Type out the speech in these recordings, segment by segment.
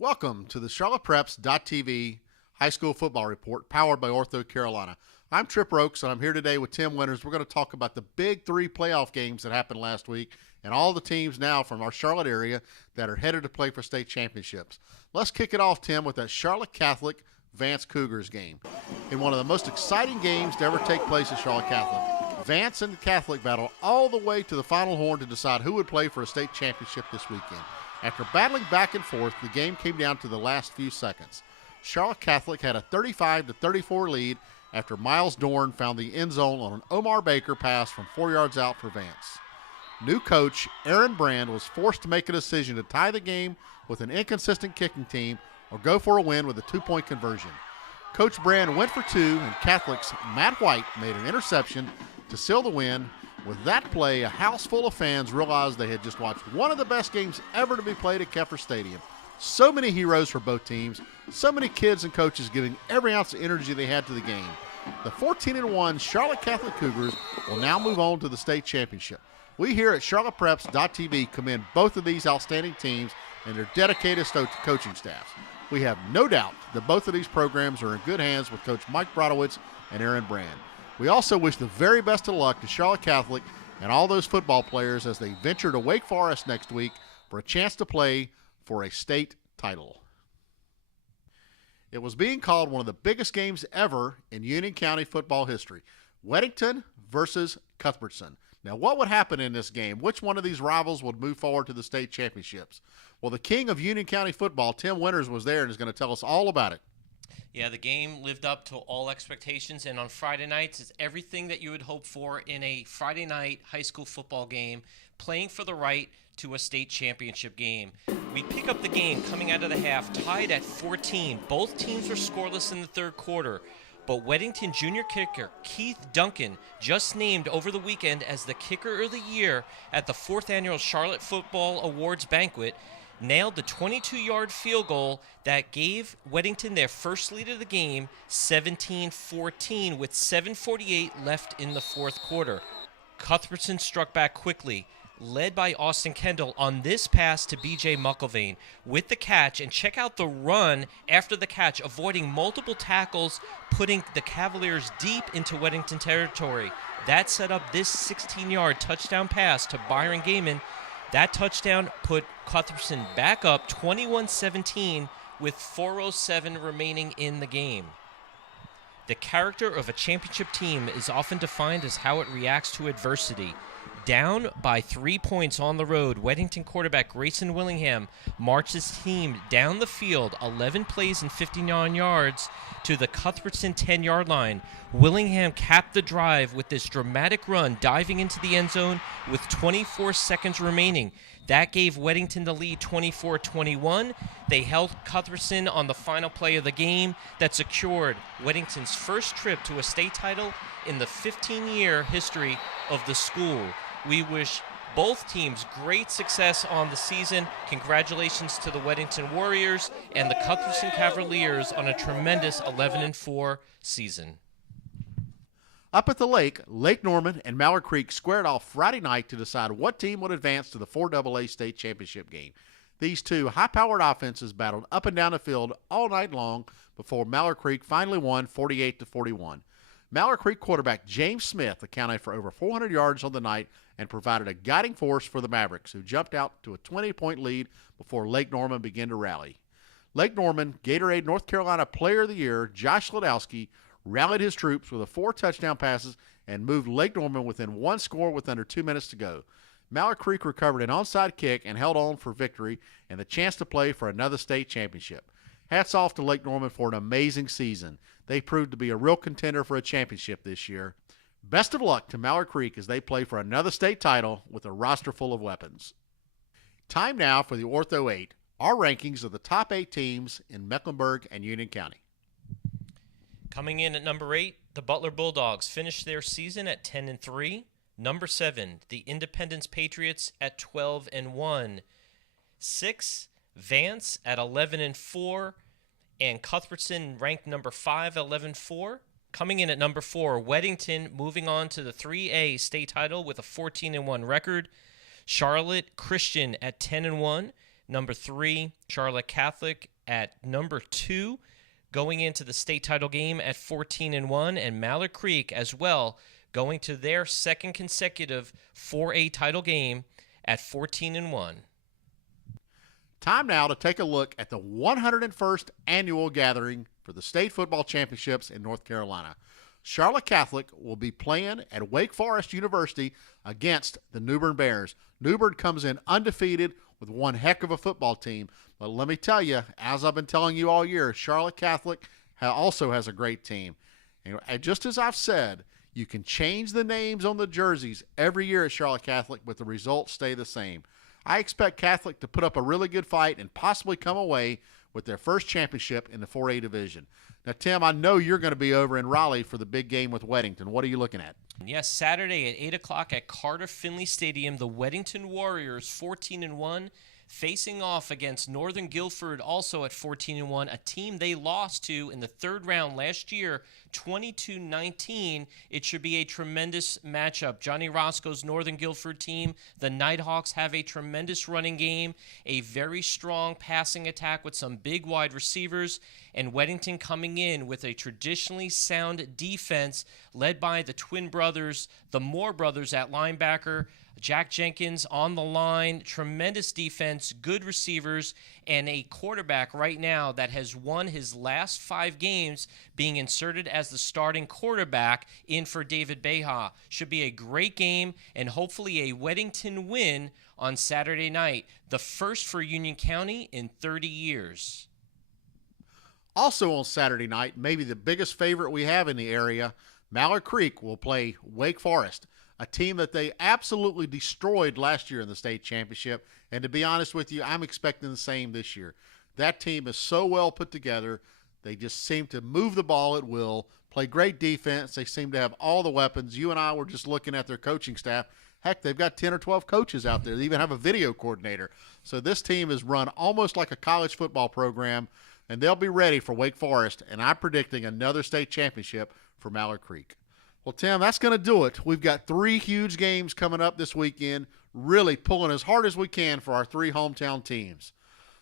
Welcome to the CharlottePreps.tv High School Football Report, powered by Ortho Carolina. I'm Tripp Roakes, and I'm here today with Tim Winters. We're going to talk about the big three playoff games that happened last week and all the teams now from our Charlotte area that are headed to play for state championships. Let's kick it off, Tim, with that Charlotte Catholic Vance Cougars game. In one of the most exciting games to ever take place at Charlotte Catholic, Vance and the Catholic battled all the way to the final horn to decide who would play for a state championship this weekend. After battling back and forth, the game came down to the last few seconds. Charlotte Catholic had a 35-34 lead after Miles Dorn found the end zone on an Omar Baker pass from 4 yards out for Vance. New coach Aaron Brand was forced to make a decision to tie the game with an inconsistent kicking team or go for a win with a two-point conversion. Coach Brand went for two, and Catholic's Matt White made an interception to seal the win. With that play, a house full of fans realized they had just watched one of the best games ever to be played at Keffer Stadium. So many heroes for both teams, so many kids and coaches giving every ounce of energy they had to the game. The 14-1 Charlotte Catholic Cougars will now move on to the state championship. We here at CharlottePreps.tv commend both of these outstanding teams and their dedicated coaching staffs. We have no doubt that both of these programs are in good hands with Coach Mike Brodowitz and Aaron Brand. We also wish the very best of luck to Charlotte Catholic and all those football players as they venture to Wake Forest next week for a chance to play for a state title. It was being called one of the biggest games ever in Union County football history. Weddington versus Cuthbertson. Now, what would happen in this game? Which one of these rivals would move forward to the state championships? Well, the king of Union County football, Tim Winters, was there and is going to tell us all about it. Yeah, the game lived up to all expectations, and on Friday nights, it's everything that you would hope for in a Friday night high school football game, playing for the right to a state championship game. We pick up the game coming out of the half, tied at 14. Both teams were scoreless in the third quarter, but Weddington junior kicker Keith Duncan, just named over the weekend as the kicker of the year at the 4th annual Charlotte Football Awards banquet, nailed the 22-yard field goal that gave Weddington their first lead of the game, 17-14, with 7:48 left in the fourth quarter. Cuthbertson struck back quickly, led by Austin Kendall on this pass to B.J. Muckelvane with the catch, and check out the run after the catch, avoiding multiple tackles, putting the Cavaliers deep into Weddington territory. That set up this 16-yard touchdown pass to Byron Gaiman. That touchdown put Cuthbertson back up 21-17 with 4:07 remaining in the game. The character of a championship team is often defined as how it reacts to adversity. Down by 3 points on the road, Weddington quarterback Grayson Willingham marched his team down the field 11 plays and 59 yards to the Cuthbertson 10-yard line. Willingham capped the drive with this dramatic run, diving into the end zone with 24 seconds remaining. That gave Weddington the lead 24-21. They held Cuthbertson on the final play of the game that secured Weddington's first trip to a state title in the 15-year history of the school. We wish both teams great success on the season. Congratulations to the Weddington Warriors and the Cuthbertson Cavaliers on a tremendous 11-4 season. Up at the lake, Lake Norman and Mallard Creek squared off Friday night to decide what team would advance to the 4AA state championship game. These two high-powered offenses battled up and down the field all night long before Mallard Creek finally won 48-41. Mallard Creek quarterback James Smith accounted for over 400 yards on the night and provided a guiding force for the Mavericks, who jumped out to a 20-point lead before Lake Norman began to rally. Lake Norman Gatorade North Carolina Player of the Year Josh Ledowski rallied his troops with 4 touchdown passes and moved Lake Norman within one score with under 2 minutes to go. Mallard Creek recovered an onside kick and held on for victory and the chance to play for another state championship. Hats off to Lake Norman for an amazing season. They proved to be a real contender for a championship this year. Best of luck to Mallard Creek as they play for another state title with a roster full of weapons. Time now for the Ortho 8, our rankings of the top 8 teams in Mecklenburg and Union County. Coming in at number 8, the Butler Bulldogs finished their season at 10-3. Number 7, the Independence Patriots at 12-1. 6, Vance at 11-4, and Cuthbertson ranked number 5, 11-4. Coming in at number 4, Weddington moving on to the 3A state title with a 14-1 record. Charlotte Christian at 10-1. Number 3, Charlotte Catholic at number 2, going into the state title game at 14-1, and Mallard Creek as well, going to their second consecutive 4A title game at 14-1. Time now to take a look at the 101st annual gathering for the state football championships in North Carolina. Charlotte Catholic will be playing at Wake Forest University against the New Bern Bears. New Bern comes in undefeated with one heck of a football team. But let me tell you, as I've been telling you all year, Charlotte Catholic also has a great team. And just as I've said, you can change the names on the jerseys every year at Charlotte Catholic, but the results stay the same. I expect Catholic to put up a really good fight and possibly come away with their first championship in the 4A division. Now, Tim, I know you're going to be over in Raleigh for the big game with Weddington. What are you looking at? Yes, Saturday at 8 o'clock at Carter Finley Stadium, the Weddington Warriors, 14-1, facing off against Northern Guilford, also at 14-1, a team they lost to in the third round last year, 22-19. It should be a tremendous matchup. Johnny Roscoe's Northern Guilford team, the Nighthawks, have a tremendous running game, a very strong passing attack with some big wide receivers, and Weddington coming in with a traditionally sound defense led by the twin brothers, the Moore brothers at linebacker, Jack Jenkins on the line, tremendous defense, good receivers, and a quarterback right now that has won his last 5 games being inserted as the starting quarterback in for David Beha. Should be a great game and hopefully a Weddington win on Saturday night, the first for Union County in 30 years. Also on Saturday night, maybe the biggest favorite we have in the area, Mallard Creek will play Wake Forest, a team that they absolutely destroyed last year in the state championship. And to be honest with you, I'm expecting the same this year. That team is so well put together. They just seem to move the ball at will, play great defense. They seem to have all the weapons. You and I were just looking at their coaching staff. Heck, they've got 10 or 12 coaches out there. They even have a video coordinator. So this team is run almost like a college football program, and they'll be ready for Wake Forest. And I'm predicting another state championship for Mallard Creek. Well, Tim, that's going to do it. We've got 3 huge games coming up this weekend, really pulling as hard as we can for our 3 hometown teams.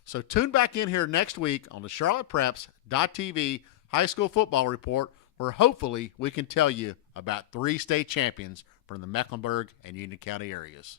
So tune back in here next week on the CharlottePreps.tv High School Football Report, where hopefully we can tell you about 3 state champions from the Mecklenburg and Union County areas.